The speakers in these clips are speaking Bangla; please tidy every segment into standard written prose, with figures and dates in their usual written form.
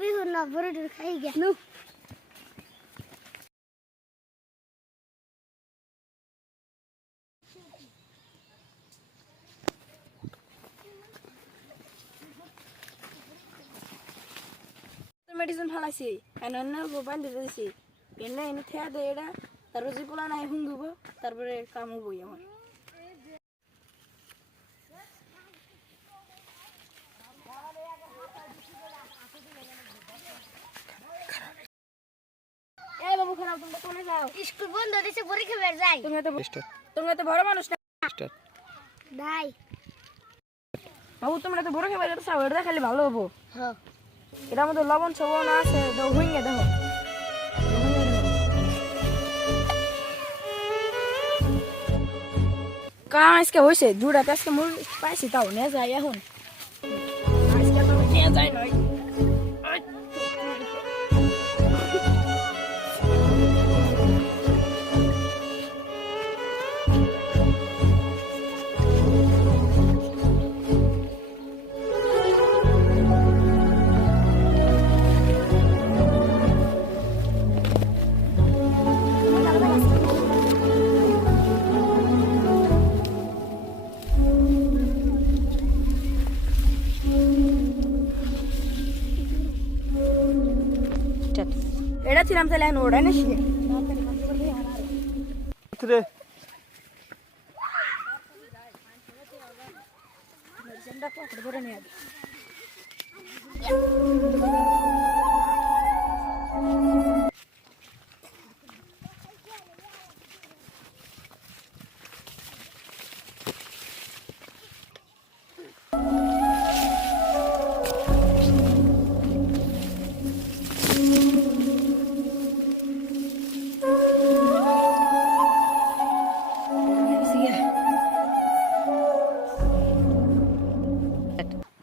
বিহু না বড় দূর খাই গে নু মেডিসিন ফালাইছি এনে মোবাইল দিতে দিছি এনে এনে থেয়া দে এটা তারপর যে পোলা নাই হুঙ্গুব তারপরে কাম হবই আমার এই বাবু খারাপ তুমি কোনে যাও স্কুল বন্ধ দিছে পরীক্ষা বের যাই তুমি তো বড় মানুষ না নাই বাবু তোমরা তো বড় খেয়ে বের যাও এটা খালি ভালো হবো হ্যাঁ এটার মধ্যে লবণ সবন আছে হুইঙ্গে দেখো কাম আজকে হয়েছে দুটা আজকে মুর পাইছি তাও নিয়ে যাই এখন আজকে তো নিয়ে যাই নয় এটা ছিলাম তাহলে এখন ওড়াই না শিখে ধরে নিয়ে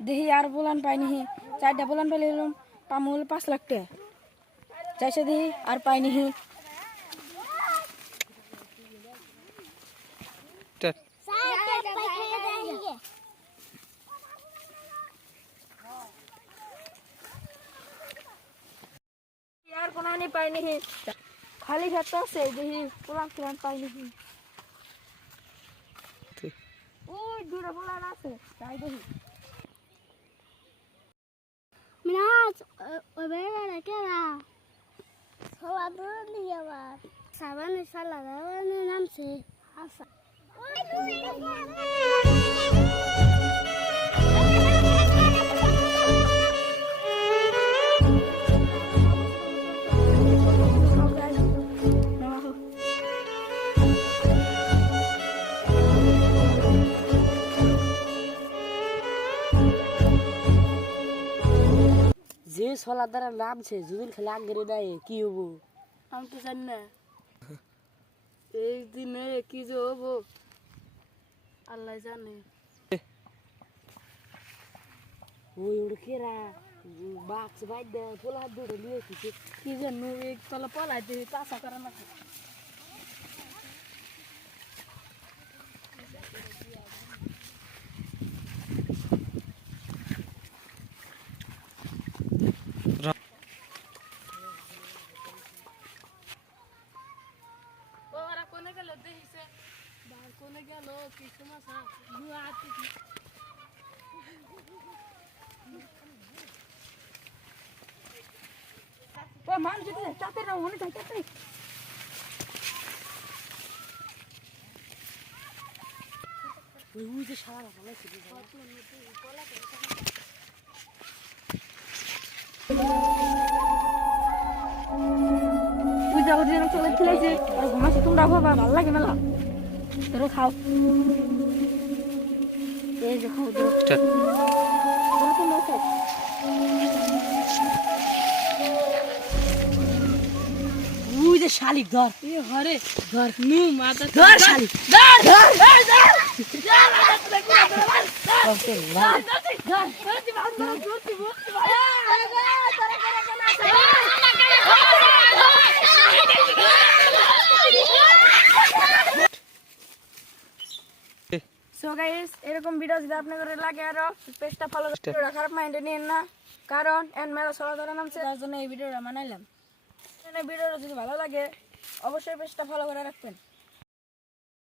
দেখি আর বলান পাইনি চারটা বলান পাইলে এলাম পামুল 5 লাখ টাকা চাইছে দেখি আর পাইনি আর কোনো পাইনি খালি ক্ষেত্র আছে দেখি পোলান পোলান পাইনি ওই দুটো পোলান আছে তাই দেখি মিনাজ ওই বেড়া কেরা সলা দূর নিয়ে আবার সাবানে সালা গাওয়ানে নামছে আচ্ছা যে সলার দ্বারা নামছে যদি খেলে আগে দেয় কি হবো আমি তো জানি না এই দিনে কি যে হবো আল্লাহ জানে ওই ওটা কেরা বাক্স বাইর দেয় পোলা হাত দুটো নিয়ে এসেছে কি জানো এই তলা পলাইতে কাঁচা করা না কোনে গেল দেখিছে বার কোনে গেল কিছু মাছ দুয়া আতি ও মান যেতে চাতে না ওনে চাতে ওই যে সারা ভালো ছিল তুই যাও দিন চলে খেলেছে আর ঘুমাছি তোমরা বাবা ভালো লাগে মেলা ধরো খাও এই যে খাও ধরো তোমরা খাও ওই যে শালিক ধর এ হরে ধর নু মাথা ধর শালিক ধর ধর সো গাইস এরকম ভিডিও যদি আপনাদের লাগে আরো পেজটা ফলো ভিডিওটা খারাপ মাইন্ডে নিয়েন না, কারণ এন মেলা চলাধরা নামছে তার জন্য এই ভিডিওটা বানাইলাম। ভিডিওটা যদি ভালো লাগে অবশ্যই পেজটা ফলো করে রাখবেন।